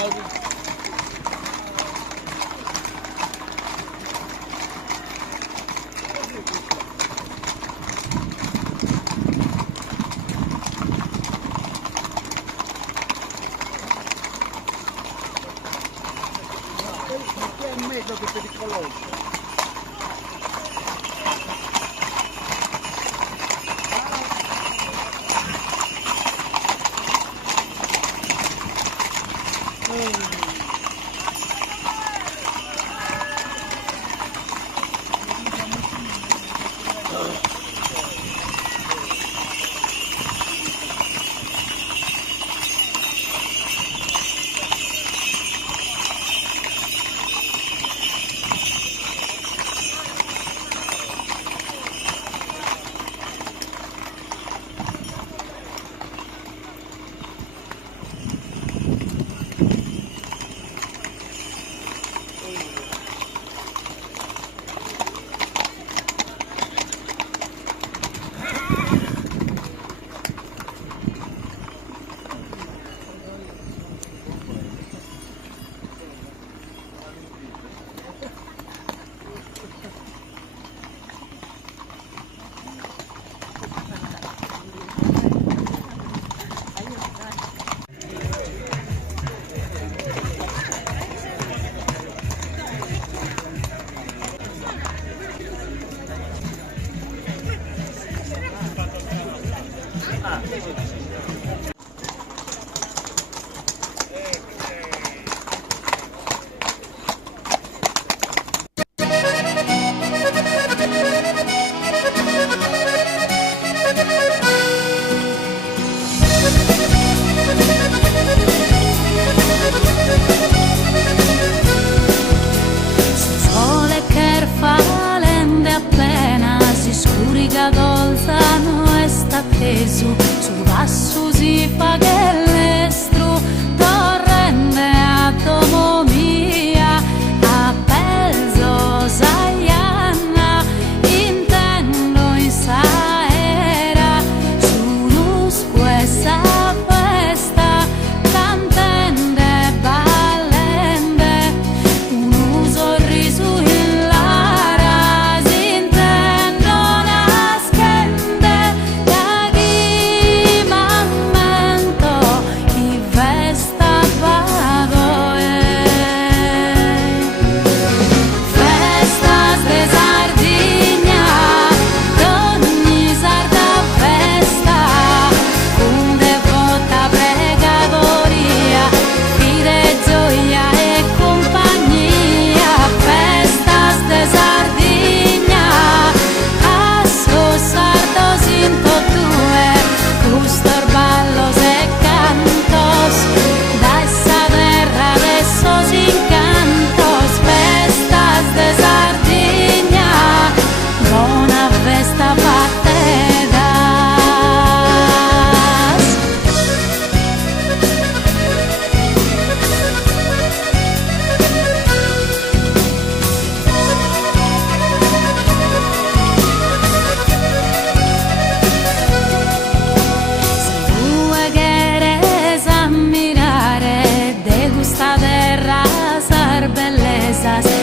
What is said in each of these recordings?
È mezzo che pericoloso. Sul basso si fa che l'estro torrente a domo mia a pelzo saianna intendo in saera su questa festa cantende ballende un sorriso in lara si intendo nascende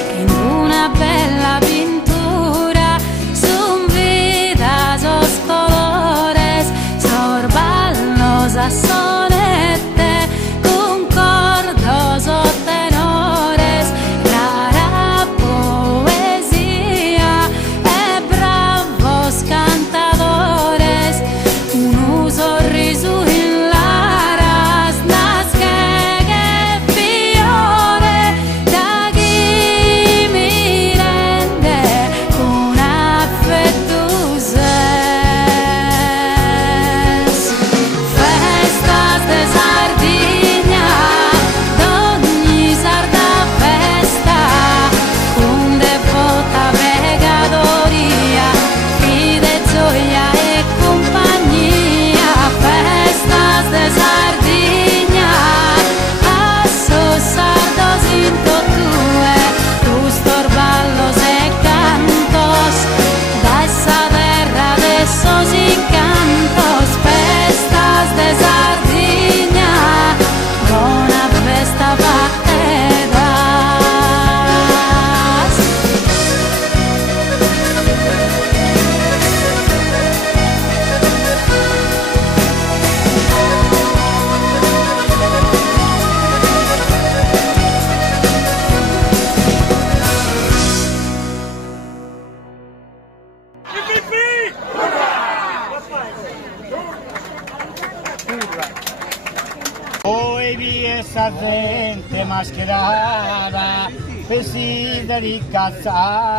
che in una bella pintura son vida sos colores sorballos a sonette concordos o tenores rara poesia e bravos cantadores un sorriso in laras nasce che fio Poi vi essa gente mascherata per si da ricazzare.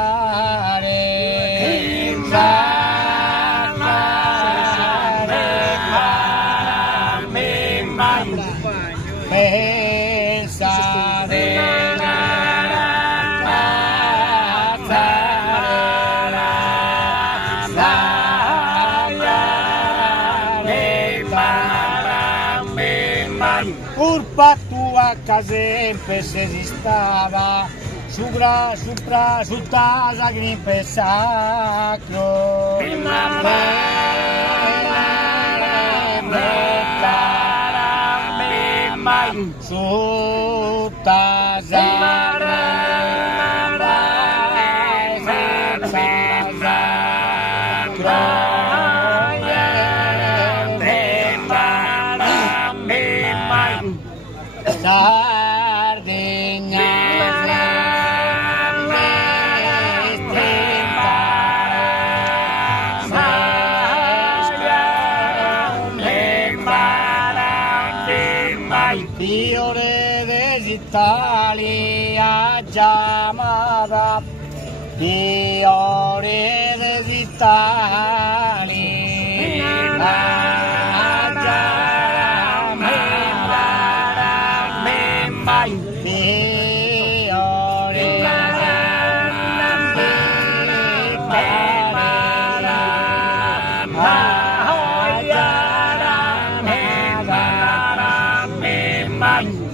Curpa tua che sempre si esistava, sopra, su tasa gripe sacro. Su tasa Sardegna Fiore d'Italia chiamata Fiore d'Italia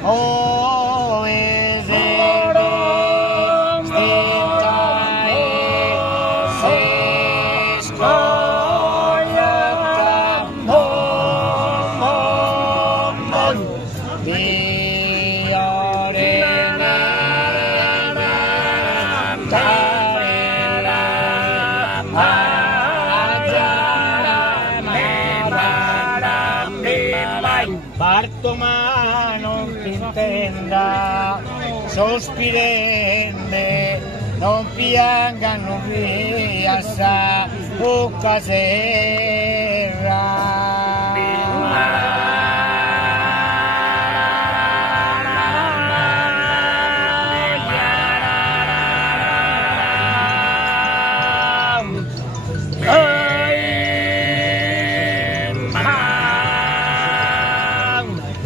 Oh, is it Parto ma non ti intenda, sospirende, non piangano via sa bocca serra.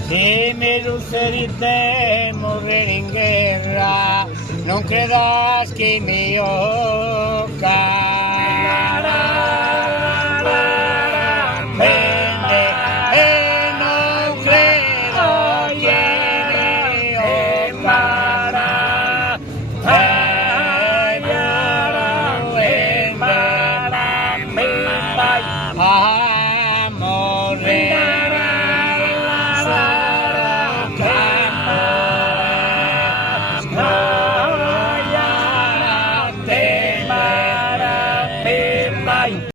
Se mi succedette morire in guerra, non credas che mi occa.